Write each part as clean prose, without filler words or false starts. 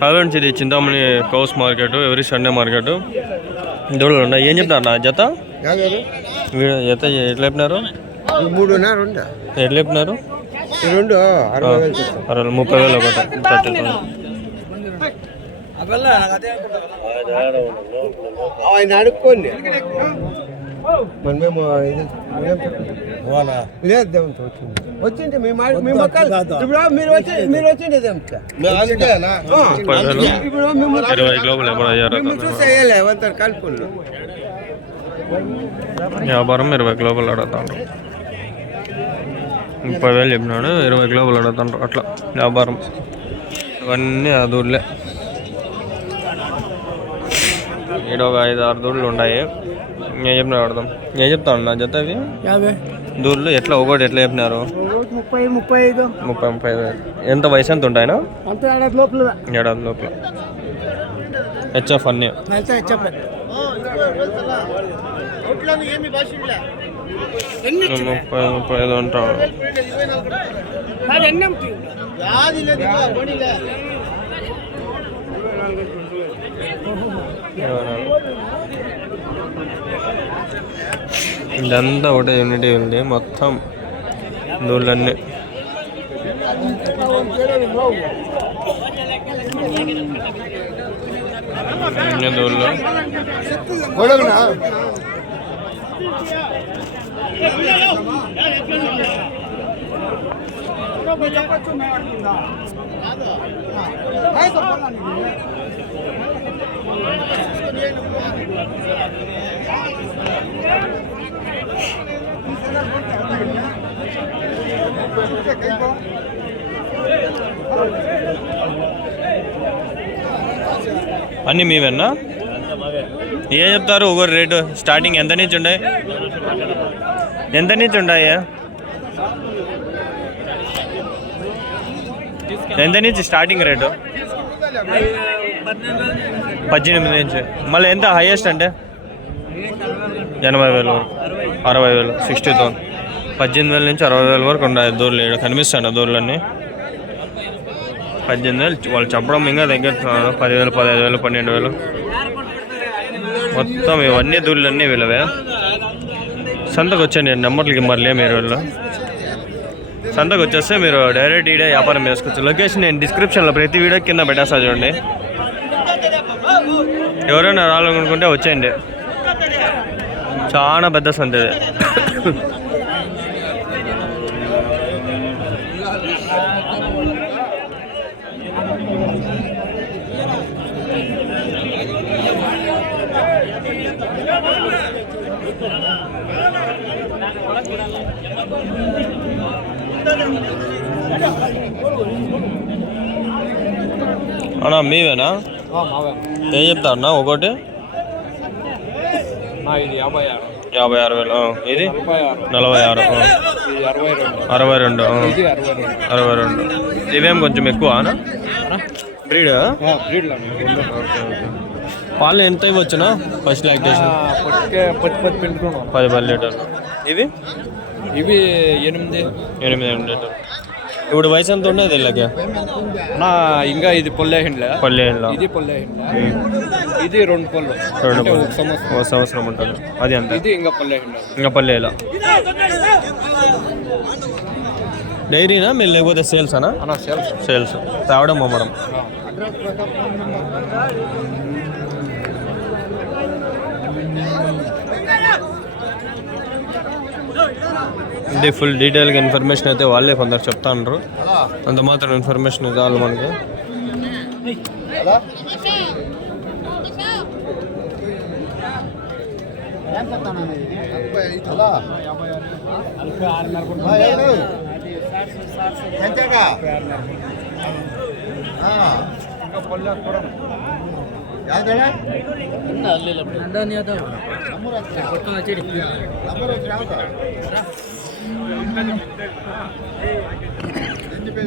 Friends, ఇది Chintamani cows market, every Sunday market. దూడలు ఉన్నాయి. ఏం చెప్తారు నా జత? జత ఎట్లా చెప్పినారు? 3.5 ఎట్లా చెప్పినారు? 30,000 ఒకటి. ఆయన అడుక్కోండి. మేము లేదు వచ్చింటే ఇప్పుడు మీరు వచ్చిండే చూసేయాలి కలుపులు. వ్యాపారం 20 కిలోలు అడుగుతాను. 30,000 చెప్పినాడు. 20 కిలోలు అడుగుతాను. అట్లా వ్యాపారం. ఇవన్నీ ఆ దూడలే. ఈడ ఒక 5-6 దూడలు ఉన్నాయి. ఏం చెప్పినా అడదాం. ఏం చెప్తాను నా జత? అవి 50 దూడలు ఎట్లా ఒకటి ఎట్లా చెప్పినారు? 30-35. ఎంత వయసు ఎంత ఉంటాయినా? 7 లోపల. హెచ్ఎఫ్ అన్నీ 30-35 ఉంటాం. ఇదంతా ఒకటే యూనిటీ ఉంది మొత్తం దూళ్ళన్నీ. దూళ్ళు అన్నీ మీవేనా? ఏం చెప్తారు ఒకరు రేటు? స్టార్టింగ్ ఎంత నుంచి ఉన్నాయి? ఎంత నుంచి ఉన్నాయి? ఎంత నుంచి స్టార్టింగ్ రేటు? 18 నుంచి. మళ్ళీ ఎంత హైయెస్ట్ అంటే? 80,000 వరకు, 60,000, 60,000. 18,000 నుంచి 60,000 వరకు ఉన్నాయి దూరలు. ఇక్కడ కనిపిస్తాను దూరలన్నీ 18,000. వాళ్ళు చెప్పడం ఇంకా దగ్గర 10,000, 15,000, 12,000 మొత్తం. ఇవన్నీ దూరలన్నీ వీళ్ళవే. సంతకు వచ్చాను నెంబర్లకి మరలే మీరు వీళ్ళు. సంతకు వచ్చేస్తే మీరు డైరెక్ట్ ఈడే వ్యాపారం చేసుకోవచ్చు. లొకేషన్ నేను డిస్క్రిప్షన్లో ప్రతి వీడియో కింద పెట్టేస్తా చూడండి. ఎవరైనా రావాలనుకుంటే వచ్చేయండి. చాలా పెద్ద సంత ఇది. అన్నా మీవేనా? ఏం చెప్తా అన్నా ఒకటి? 56,000. ఇది 46, 62, 62. ఇవేం కొంచెం ఎక్కువ బ్రీడ్. పాలు ఎంత ఇవ్వచ్చునా ఫస్ట్ లాక్టేషన్? 10 లీటర్లు. ఇవి 8 లీటర్లు. ఇప్పుడు వయసు ఎంత ఉండేది వీళ్ళకి? ఇంకా ఇది పొల్లే హిండ్లా. ఇది పొల్లే హిండ్లా. ఇది 2 పళ్ళు. 1 సంవత్సరం ఉంటుంది. అది అంత. ఇది ఇంకా పొల్లే హిండ్లా. ఇంకా పల్లెలా డైరీనా మీరు లేకపోతే సేల్స్ అనా? సేల్స్ తేవడం అమ్మడం. ఇది ఫుల్ డీటెయిల్గా ఇన్ఫర్మేషన్ అయితే వాళ్ళే కొందరు చెప్తా ఉన్నారు. అంత మాత్రం ఇన్ఫర్మేషన్ కావాలి మనకి.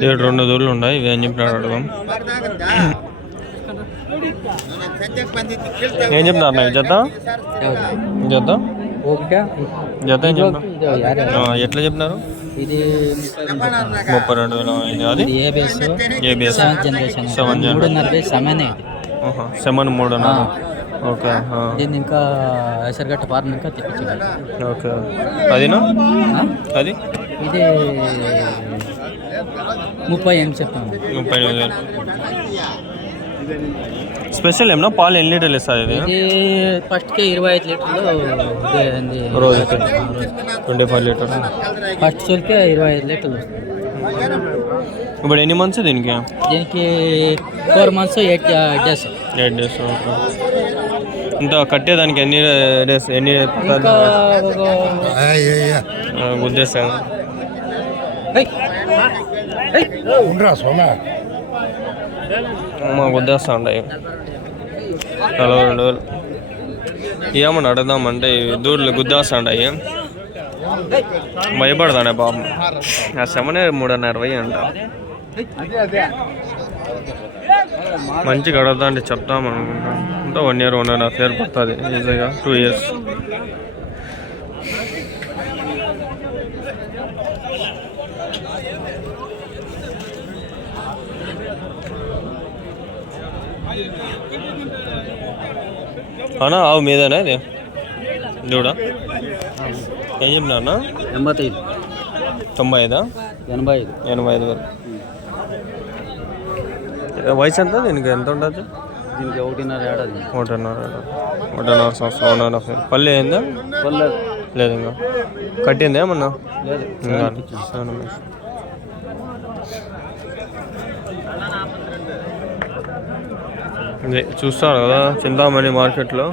దేడు 2 దూళ్ళు ఉన్నాయి. ఇవి ఏం చెప్పినాడు అడగం. ఏం చెప్తున్నారు నాకు జత? జత ఏం చెప్పినారు? ఇది 32,000 అది ABS ABS 7th generation 7th generation. 3.5 semen ఇది. సెమన్ 3.5. ఓకే దీన్ని ఇంకా ఎసరుగట్ట ఫార్మ్ ఇంకా తెప్పించాలి. ఓకే అదినా అది ఇది 38 చెప్తాను. 38,000. స్పెషల్ ఏమన్నా పాలు ఎన్ని లీటర్లు ఇస్తుంది ఇది? ఇది ఫస్ట్కి 25 లీటర్లు రోజుకి 25 లీటర్స్. ఫస్ట్ సోల్కే 25 లీటర్లు వస్తుంది. ఇప్పుడు ఎన్ని మంత్స్ దీనికి? దీనికి 4 months 8 days. 8 days. ఓకే. ఇంత కట్టేదానికి ఎన్ని డేస్ ఎన్ని ఇంకా గుద్దేస్తాను గుద్దేస్తా ఉంటాయి 42,000. ఏమన్నా అడుగుదామంటే దూడలు గుద్దేస్తా ఉంటాయి, భయపడతానే పాపం. ఆ సెమనే 3.5 అంట. మంచిగా అడుగుతా అంటే చెప్తాం అనుకుంటా. అంటే 1 year 1.5 year పడుతుంది ఈజీగా. 2 years. అన్నా ఆవు మీదేనా ఇది దూడ? ఏం చెప్పినా 85. 95? 85,000. వయసు ఎంత దీనికి? ఎంత ఉండదు దీనికి 1.5 ఏడాది. 1.5 సంవత్సరం 1.5 year. పల్లె అయిందా? లేదు ఇంకా కట్టింది ఏమన్నా? లేదు. ఇదే చూస్తారు కదా చింతామణి మార్కెట్లో.